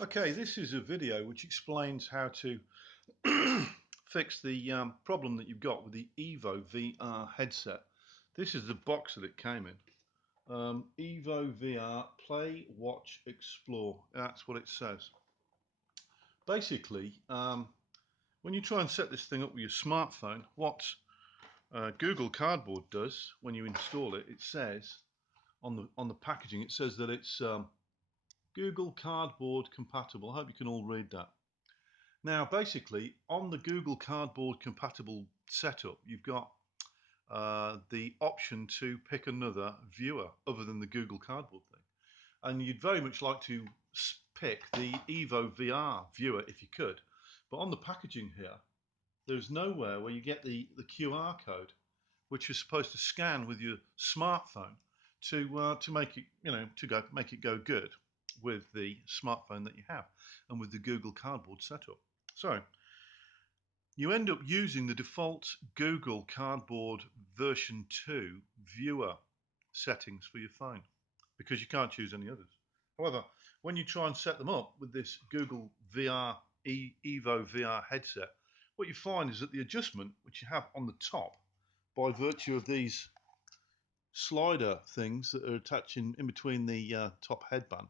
Okay, this is a video which explains how to fix the problem that you've got with the EVO VR headset. This is the box that it came in. EVO VR Play, Watch, Explore. That's what it says. Basically, when you try and set this thing up with your smartphone, what Google Cardboard does when you install it, it says on the packaging, it says that it's Google Cardboard compatible. I hope you can all read that. Now, basically, on the Google Cardboard compatible setup, you've got the option to pick another viewer other than the Google Cardboard thing. And you'd very much like to pick the EVO VR viewer if you could. But on the packaging here, there's nowhere where you get the QR code, which you're supposed to scan with your smartphone to make it, make it go good with the smartphone that you have and with the Google Cardboard setup. So you end up using the default Google Cardboard version 2 viewer settings for your phone because you can't choose any others. However, when you try and set them up with this Google EVO VR headset, what you find is that the adjustment which you have on the top, by virtue of these slider things that are attached in between the top headband,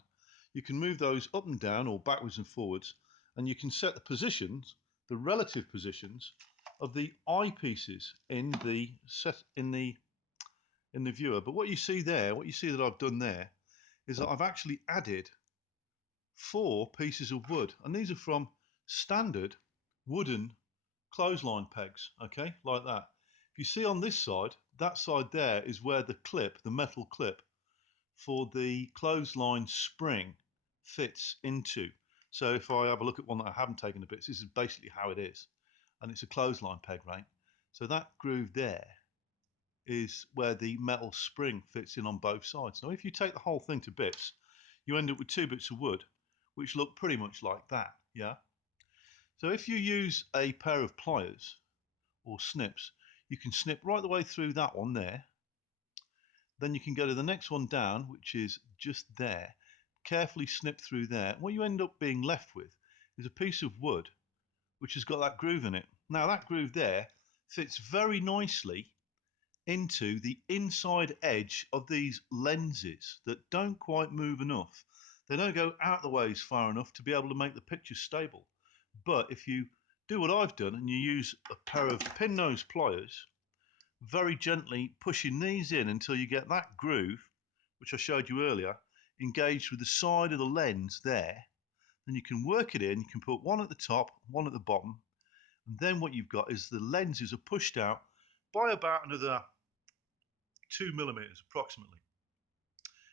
you can move those up and down or backwards and forwards, and you can set the positions, the relative positions of the eyepieces in the viewer. But what you see there, what you see that I've done there, is that I've actually added 4 pieces of wood, and these are from standard wooden clothesline pegs, okay, like that. If you see on this side, that side there is where the clip, the metal clip for the clothesline spring fits into. So if I have a look at one that I haven't taken to bits, this is basically how it is. And it's a clothesline peg, right? So that groove there is where the metal spring fits in on both sides. Now if you take the whole thing to bits, you end up with 2 bits of wood which look pretty much like that, yeah? So if you use a pair of pliers or snips, you can snip right the way through that one there. Then you can go to the next one down, which is just there, carefully snip through there. What you end up being left with is a piece of wood which has got that groove in it. Now that groove there fits very nicely into the inside edge of these lenses that don't quite move enough. They don't go out the ways far enough to be able to make the picture stable. But if you do what I've done and you use a pair of pin nose pliers, very gently pushing these in until you get that groove, which I showed you earlier, engaged with the side of the lens there, then you can work it in. You can put one at the top, one at the bottom, and then what you've got is the lenses are pushed out by about another 2 millimeters approximately,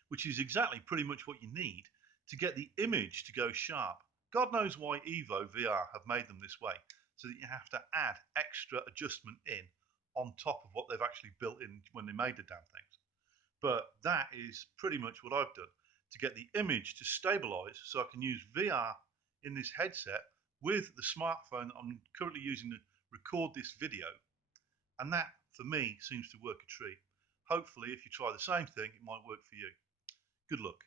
which is exactly pretty much what you need to get the image to go sharp. God knows why EVO VR have made them this way, so that you have to add extra adjustment in on top of what they've actually built in when they made the damn things. But that is pretty much what I've done to get the image to stabilize so I can use VR in this headset with the smartphone that I'm currently using to record this video. And that, for me, seems to work a treat. Hopefully, if you try the same thing, it might work for you. Good luck.